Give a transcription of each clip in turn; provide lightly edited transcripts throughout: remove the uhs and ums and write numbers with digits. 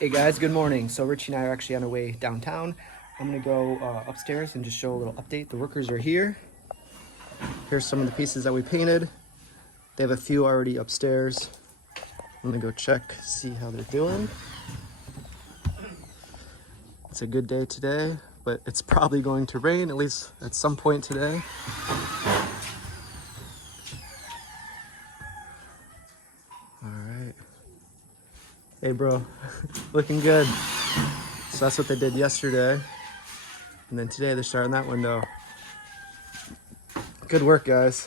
Hey guys, good morning. So Richie and I are actually on our way downtown. I'm gonna go upstairs and just show a little update. The workers are here. Here's some of the pieces that we painted. They have a few already upstairs. I'm gonna go check, see how they're doing. It's a good day today, but it's probably going to rain, at least at some point today. All right. Hey bro, looking good. So that's what they did yesterday. And then today they're starting that window. Good work, guys.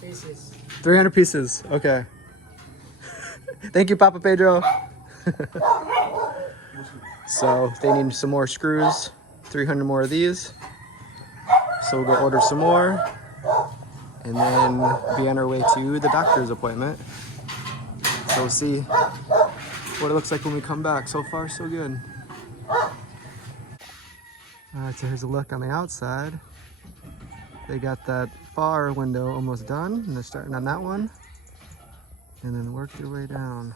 Pieces. 300 pieces, okay. Thank you, Papa Pedro. So they need some more screws, 300 more of these. So we'll go order some more and then be on our way to the doctor's appointment. So we'll see what it looks like when we come back. So far, so good. All right, so here's a look on the outside. They got that far window almost done, and they're starting on that one, and then work their way down.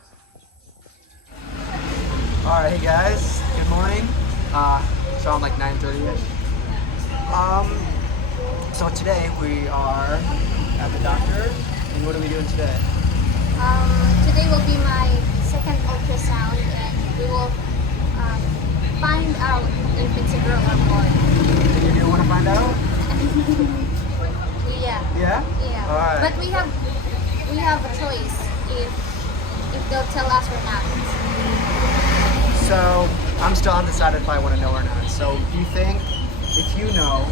All right, hey guys, good morning. It's around like 9:30ish. So today we are at the doctor, and what are we doing today? Today will be my second ultrasound, and we will find out if it's a girl or boy. And you do want to find out? Yeah. Yeah? Yeah. All right. But we have a choice if they'll tell us or not. So I'm still undecided if I want to know or not. So do you think if you know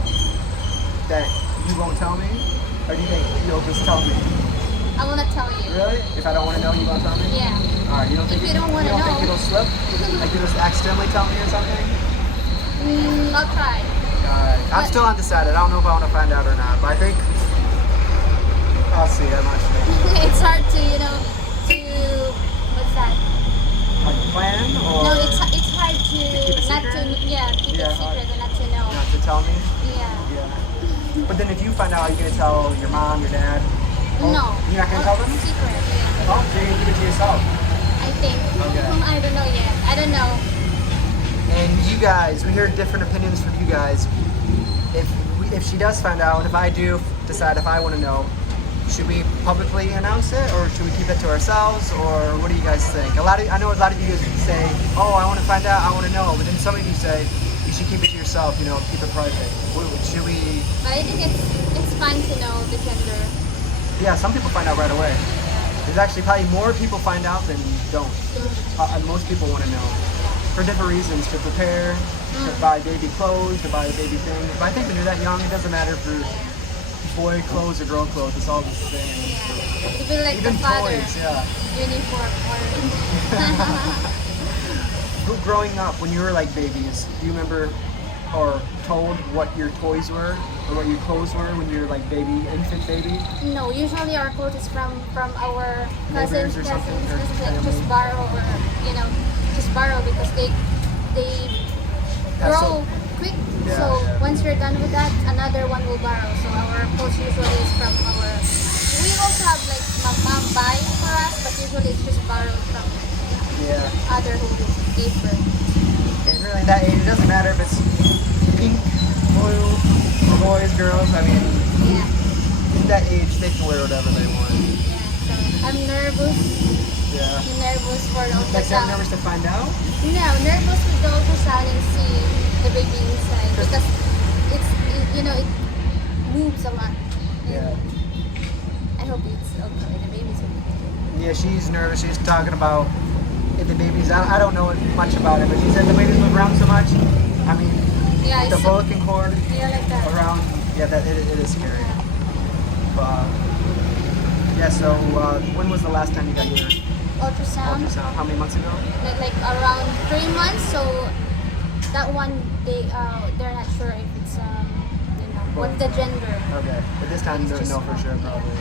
that you won't tell me, or do you think you'll just tell me? I wanna tell you. Really? If I don't want to know, you won't tell me? Yeah. All right. You don't think If you don't wanna think know. it'll slip? Like you just accidentally tell me or something? I'll try. I'm still undecided. I don't know if I want to find out or not, but I think I'll see. I'm not sure. It's hard to what's that? Like plan or No, it's hard to keep a not to secret? keep Yeah, it secret and not to know. not to tell me. Yeah. Yeah. But then if you find out, are you gonna tell your mom, your dad? Oh, No. You're not gonna tell them? Secret. Yeah. Oh, so you're gonna keep it to yourself. I think. Okay. I don't know yet. I don't know. And you guys, we hear different opinions from you guys. If she does find out, and if I do decide if I want to know, should we publicly announce it, or should we keep it to ourselves, or what do you guys think? I know a lot of you guys say, oh, I want to find out, I want to know, but then some of you say you should keep it to yourself, keep it private. Should we? But I think it's fun to know the gender. Yeah, some people find out right away. There's actually probably more people find out than don't. Most people want to know for different reasons, to prepare, to buy baby clothes, to buy baby things. But I think when you're that young, it doesn't matter for boy clothes or girl clothes. It's all the same. Yeah. Even like Even the father. toys, yeah. Uniform or Growing up, when you were like babies, do you remember or told what your toys were or what your clothes were when you were like infant baby? No, usually our clothes is from our Neighbors cousins, or something, or like just family. borrow or just borrow because they Yeah, grow quick. Yeah, So yeah. once you're done with that, another one will borrow. So our clothes usually is from our. We also have like my mom buying for us, but usually it's just borrowed from Yeah. other who gave birth. And really, that age, it doesn't matter if it's pink, blue, boys, girls. I mean, Yeah. at that age, they can wear whatever they want. Yeah. So I'm nervous. Yeah. I'm nervous for the Like, they're ultrasound. nervous to find out? No, nervous with the ultrasound and see the baby inside because it moves a lot. Yeah. I hope it's okay. The baby's okay. Yeah, she's nervous. She's talking about if the baby's out. I don't know much about it, but she said the babies move around so much. I mean, Yeah, the it's umbilical cord yeah, like that. around. Yeah, it is scary. But yeah, so when was the last time you got your Ultrasound. ultrasound? How many months ago? Like around 3 months. So that one they're not sure if it's what's the gender. Okay, but this time It's there's just no for sure probably.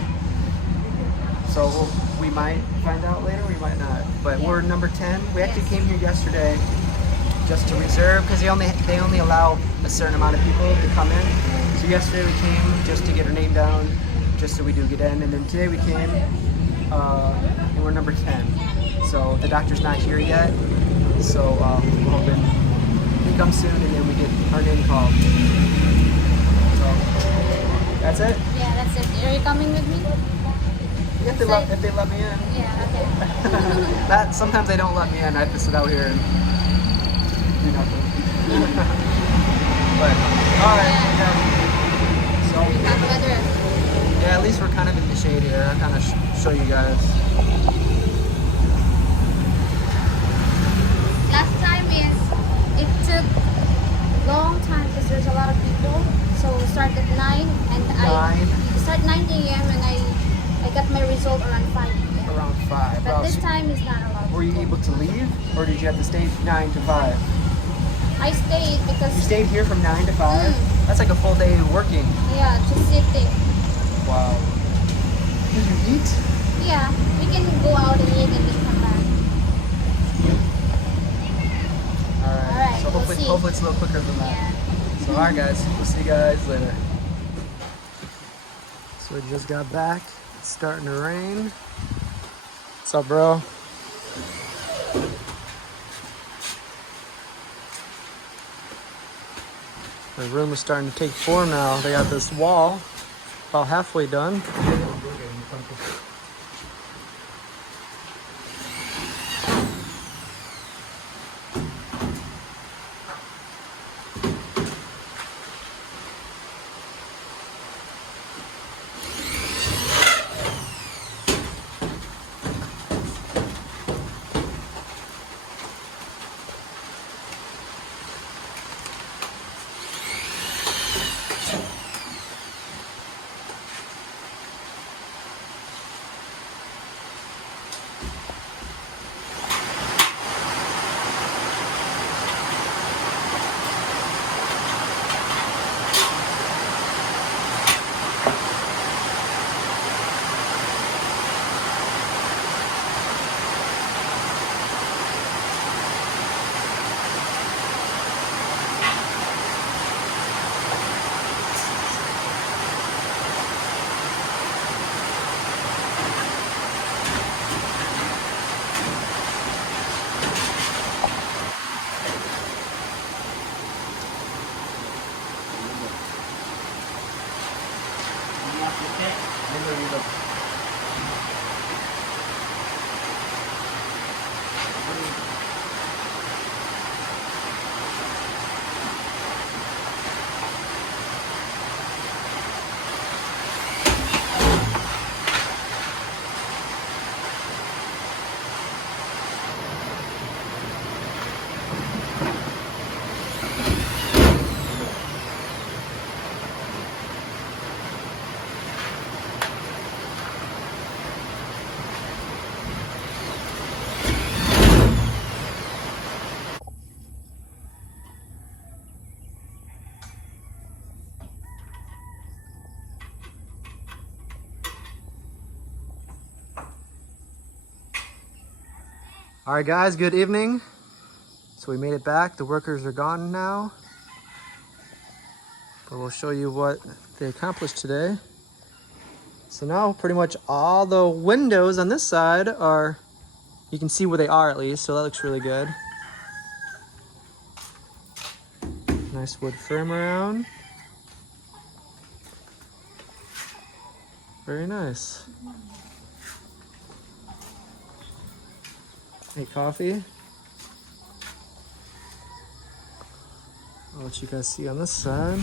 So we might find out later, we might not. But Yeah. we're number 10. We actually Yes. came here yesterday just to reserve, because they only allow a certain amount of people to come in. So yesterday we came just to get our name down, just so we do get in, and then today we came and we're number 10. So the doctor's not here yet, so we're hoping he comes soon and then we get our name called. So that's it. Yeah, that's it. Are you coming with me? If they let me in. Yeah, okay. That sometimes they don't let me in. I have to sit out here and do nothing. But all right, yeah. So We have weather. yeah, at least we're kind of in the shade here. I'll kind of show you guys. Last time it took long time because there's a lot of people. So we start at 9 and I start 9 a.m. and I got my result around 5 p.m. Around 5. But this time is not a lot. Were you able to leave, or did you have to stay 9 to 5? I stayed because You stayed here from 9 to 5? That's like a full day working. yeah, just sitting. Wow. Did you eat? Yeah, we can go out and eat and then come back. Alright, So we'll hopefully, see. hopefully it's a little quicker than that. Yeah. So alright guys, we'll see you guys later. So we just got back. It's starting to rain. What's up, bro? The room is starting to take form now. They got this wall about halfway done. All right, guys, good evening. So we made it back. The workers are gone now. But we'll show you what they accomplished today. So now pretty much all the windows on this side are, you can see where they are at least, so that looks really good. Nice wood frame around. Very nice. Hey, coffee. I'll let you guys see on this side.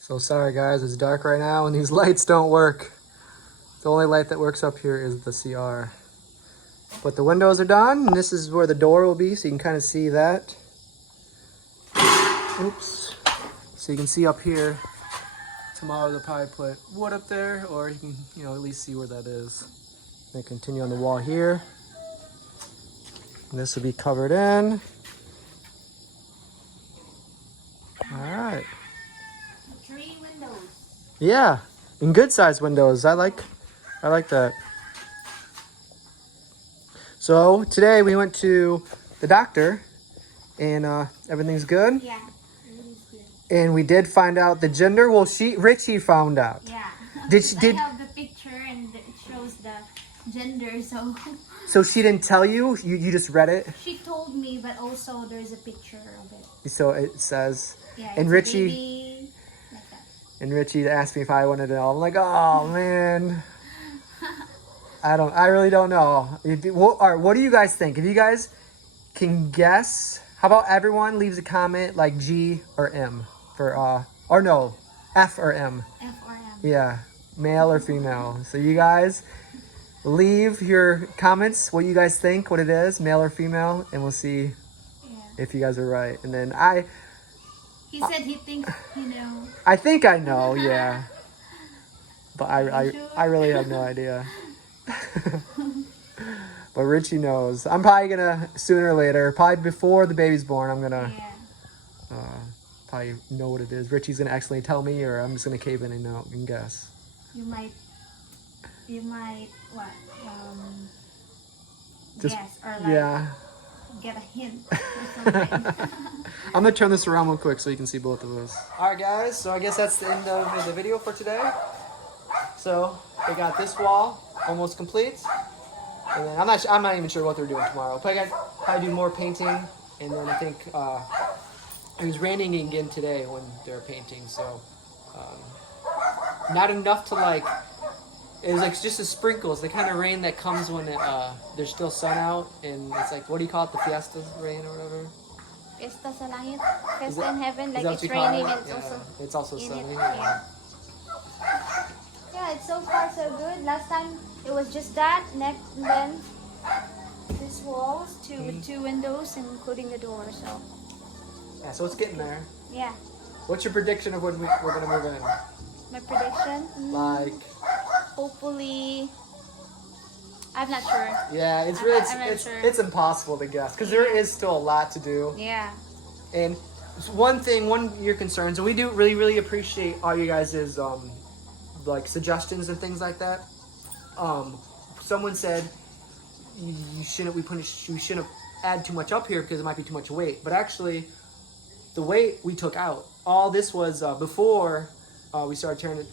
So sorry guys, it's dark right now and these lights don't work. The only light that works up here is the CR. But the windows are done, and this is where the door will be, so you can kind of see that. Oops. So you can see up here. Tomorrow they'll probably put wood up there, or you can, at least see where that is. Then continue on the wall here. And this will be covered in. All right. 3 windows. Yeah, and good sized windows. I like that. So today we went to the doctor, and everything's good. Yeah, everything's good. And we did find out the gender. Well, Richie found out. Yeah. Did she? I have the picture and it shows the gender, so. So she didn't tell you? You just read it? She told me, but also there's a picture of it. So it says. Yeah. And It's Richie. a baby, like that. And Richie asked me if I wanted to know. I'm like, oh man. I really don't know. All right, what do you guys think? If you guys can guess, how about everyone leaves a comment like G or M for or no, F or M. F or M. Yeah, male or female. So you guys leave your comments what you guys think, what it is, male or female, and we'll see if you guys are right. And then He said he thinks, I think I know, yeah. But I really have no idea. But Richie knows. I'm probably gonna sooner or later, probably before the baby's born, I'm gonna probably know what it is. Richie's gonna accidentally tell me, or I'm just gonna cave in and know and guess. You might what? Just, guess or like get a hint or something. I'm gonna turn this around real quick so you can see both of us. Alright guys, so I guess that's the end of the video for today. So we got this wall almost complete. And then I'm not even sure what they're doing tomorrow. But I got probably do more painting, and then I think it was raining again today when they were painting, so not enough to like. It was like just the sprinkles, the kind of rain that comes when there's still sun out, and it's like, what do you call it, the fiesta rain or whatever? Fiesta sa langit, fiesta in heaven, like Is it's that what you call raining it? and It's also in sunny. it. Yeah, it's so far so good. Last time it was just that, and then these walls, with two windows, including the door. So Yeah, so it's getting there. yeah. What's your prediction of when we're gonna move in? My prediction, Like, hopefully, I'm not sure. yeah, it's I'm not sure. it's impossible to guess because there is still a lot to do. Yeah. And one of your concerns, and we do really appreciate all you guys' like suggestions and things like that. Someone said we shouldn't add too much up here because it might be too much weight. But actually, the weight we took out. All this was before we started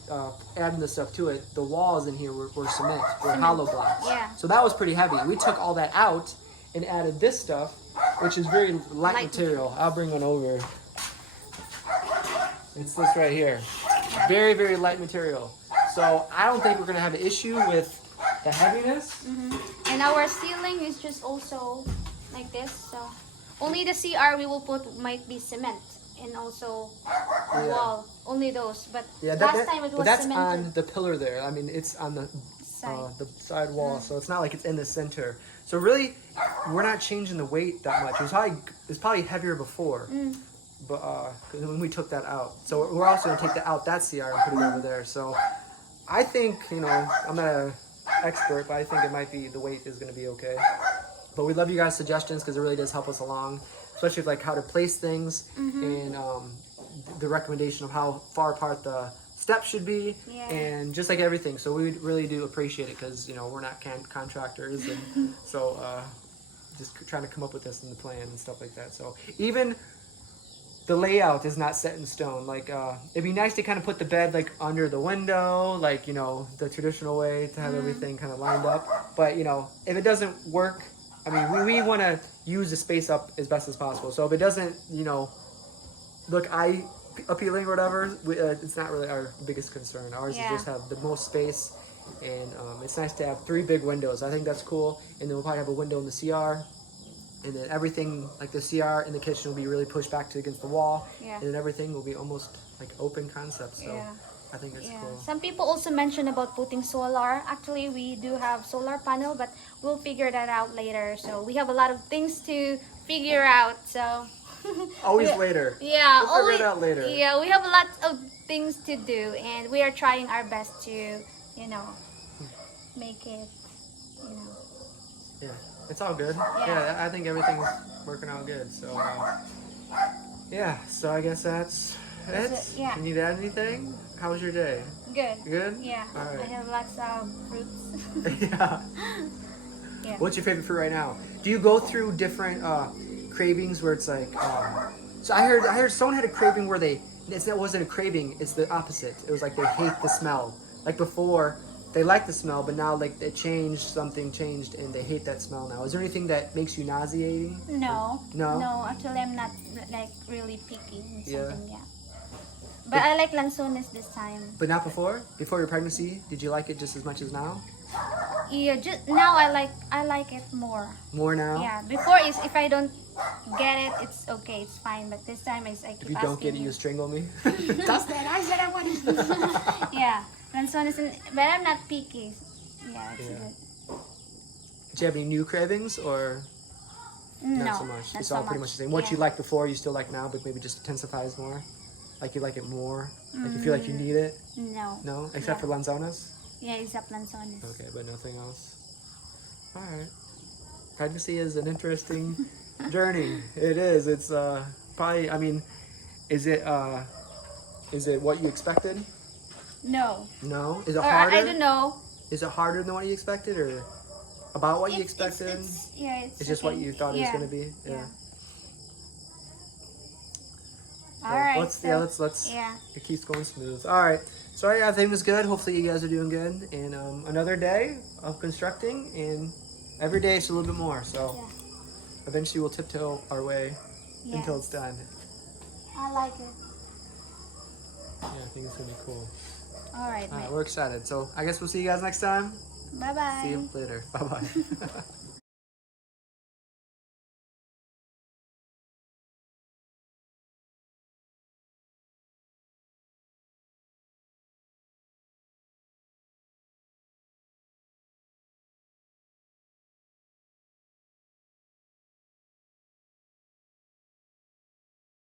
adding the stuff to it. The walls in here were cement, were hollow blocks. Yeah. So that was pretty heavy. We took all that out and added this stuff, which is very light material. I'll bring one over. It's this right here. Very light material. So I don't think we're gonna have an issue with the heaviness. And our ceiling is just also like this. So only the CR we will put might be cement, and also wall. Only those. But last time it was that's cemented. on the pillar there. I mean, it's on the side wall, so it's not like it's in the center. So really, we're not changing the weight that much. It's probably heavier before. But when we took that out, so we're also gonna take out that CR and put it over there. So I think, I'm not an expert, but I think it might be, the weight is gonna be okay. But we love you guys' suggestions because it really does help us along, especially with like how to place things and the recommendation of how far apart the steps should be, and just like everything. So we really do appreciate it because we're not contractors, and so just trying to come up with this in the plan and stuff like that. So even the layout is not set in stone. Like it'd be nice to kind of put the bed like under the window, like the traditional way to have everything kind of lined up. But if it doesn't work, I mean, we want to use the space up as best as possible. So if it doesn't look appealing or whatever, it's not really our biggest concern. Ours is just have the most space, and it's nice to have 3 big windows. I think that's cool. And then we'll probably have a window in the CR. And then everything, like the CR in the kitchen, will be really pushed back against the wall. Yeah. And then everything will be almost like open concept. So I think it's cool. Some people also mentioned about putting solar. Actually, we do have solar panel, but we'll figure that out later. So we have a lot of things to figure out. So always later. Yeah, we'll figure it out later. Yeah, we have a lot of things to do, and we are trying our best to, make it, Yeah. It's all good. Yeah, I think everything's working out good. So, so I guess that's it. Yeah. Can you add anything? How was your day? Good. Good? Yeah. All right. I have lots of fruits. Yeah. Yeah. What's your favorite fruit right now? Do you go through different cravings where it's like? So I heard someone had a craving where that wasn't a craving. It's the opposite. It was like they hate the smell. Like before, they liked the smell, but now like something changed, and they hate that smell now. Is there anything that makes you nauseating? No. No? No, actually I'm not like really picky in Yeah. something, yeah. But I like lanzones this time. But not before? Before your pregnancy, did you like it just as much as now? Yeah, just now I like it more. More now? Yeah, before is if I don't get it, it's okay, it's fine. But this time I keep If you don't get it, asking you strangle me. Dustin, I said I wanted it. Yeah, lanzones, but I'm not picky. Yeah, it's Yeah. good. Do you have any new cravings or No, not so much? not It's so all pretty much the same. What Yeah. you liked before, you still like now, but maybe just intensifies more. Like you like it more. Like you feel like you need it. No. No, except for lanzones. Yeah, except lanzones. Okay, but nothing else. All right. Pregnancy is an interesting journey. It is. It's probably. I mean, is it what you expected? No. No. Is it Or harder? I don't know. Is it harder than what you expected, or about what you expected? It's It's just what okay. you thought it was Yeah. going to be. Yeah. All right. Let's. Yeah. It keeps going smooth. All right. So everything was good. Hopefully you guys are doing good. And another day of constructing, and every day it's a little bit more. So Yeah. eventually we'll tiptoe our way Yeah. until it's done. I like it. Yeah, I think it's gonna be cool. All right, All right, mate. we're excited. So I guess we'll see you guys next time. Bye bye. See you later. Bye bye.